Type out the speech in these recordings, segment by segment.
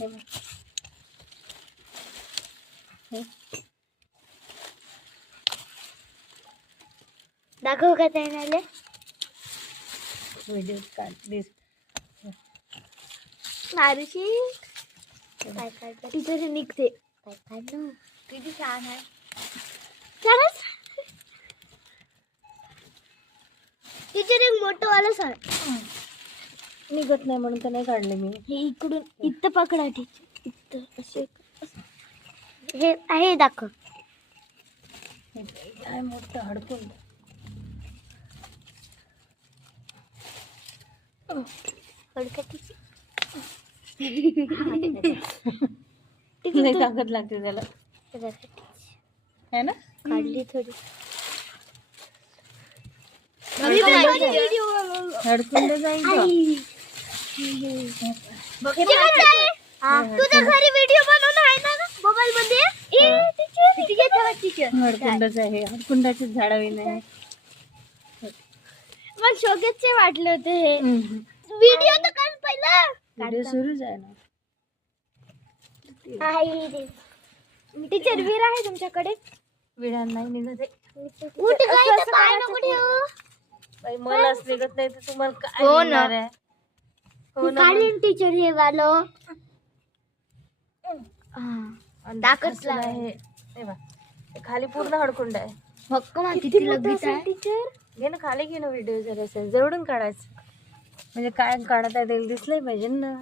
हे बघ. हे. दाखव का त्याने व्हिडिओ काढ मारुशी काय काय टीचर निघते काय काढलं किती छान आहे छानच टीचर एक मोठं वाला सर निघत नाही म्हणून तर नाही काढले मी. हे इकडून इथं पकडा टीचर इथं असे हे आहे दाखव हे काय मोठं हडकून फडकतीची लय ताकद लागते त्याला है ना. काढली थोडी हडकून जाईल तुझ्या घरी व्हिडिओ बनवून आहे ना मोबाईल मध्ये हडकुंडच आहे. हडकुंडाचे झाडावी नाही. मग शोकेचे वाटले होते हे व्हिडिओ तर काढ पहिला व्हिडिओ सुरूच आहे ना. टीचर वीर आहे तुमच्याकडे विडा नाही निघत आहे. उठ गई तर पाय नको ठेवू बाई मलाच निघत नाही तर तुम्हाला काय हो ना. निघणार आहे. हो ना. काढीन टीचर हे वालो आणि दाखवच असं आहे. हे बघ. हे खाली पूर्ण हडकुंड आहे. हक्क किती लगीच आहे टीचर घे ना खाली घे ना व्हिडिओ जरा असेल जवळून काढायचं म्हणजे काय काढता येईल दिसलंय पाहिजे ना.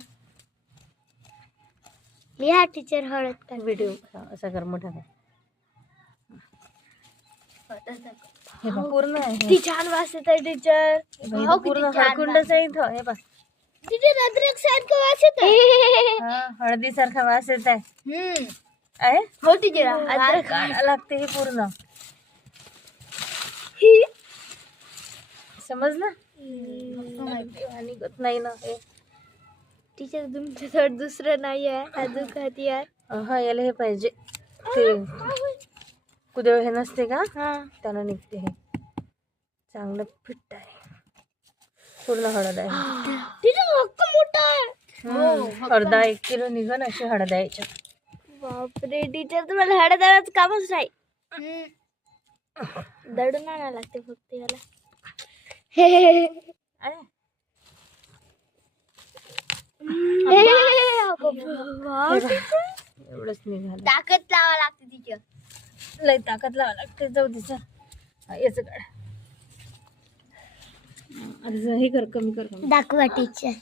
लिहा टीचर हळद का व्हिडिओ असा कर मोठा कर. हे बघ पूर्ण आहे. किती छान वास येत आहे टीचर हे बघ, इथं पूर्ण हडकुंडच आहे इथं. हे बघ टीचर अद्रक सारखं वास येत आहे हळदी सारखा वास येत आहे. आहे हो टीचर अद्रक काढा लागते हे पूर्ण समजलं. निघत नाही ना हे. टीचर तुमच्याकडे दुसरं नाही आहे अजून हतियार हा याला हे पाहिजे ते कुदळ हे नसते का हा त्यानं निघते हे. चांगलं फिट आहे. पूर्ण हळद आहे. टीचर हक्क मोठा आहे अर्धा 1 किलो निघन अशी हळद आहे याच्यात. बापरे टीचर तुम्हाला हळदाराच कामच नाही दडून आणायला लागते फक्त याला आहे. एवढंच निघालं. ताकद लावा लागते टीचर लय ताकद लावा लागते. जाऊ दे चल. याचं काढ. हे कर कमी कर दाखवा टीचर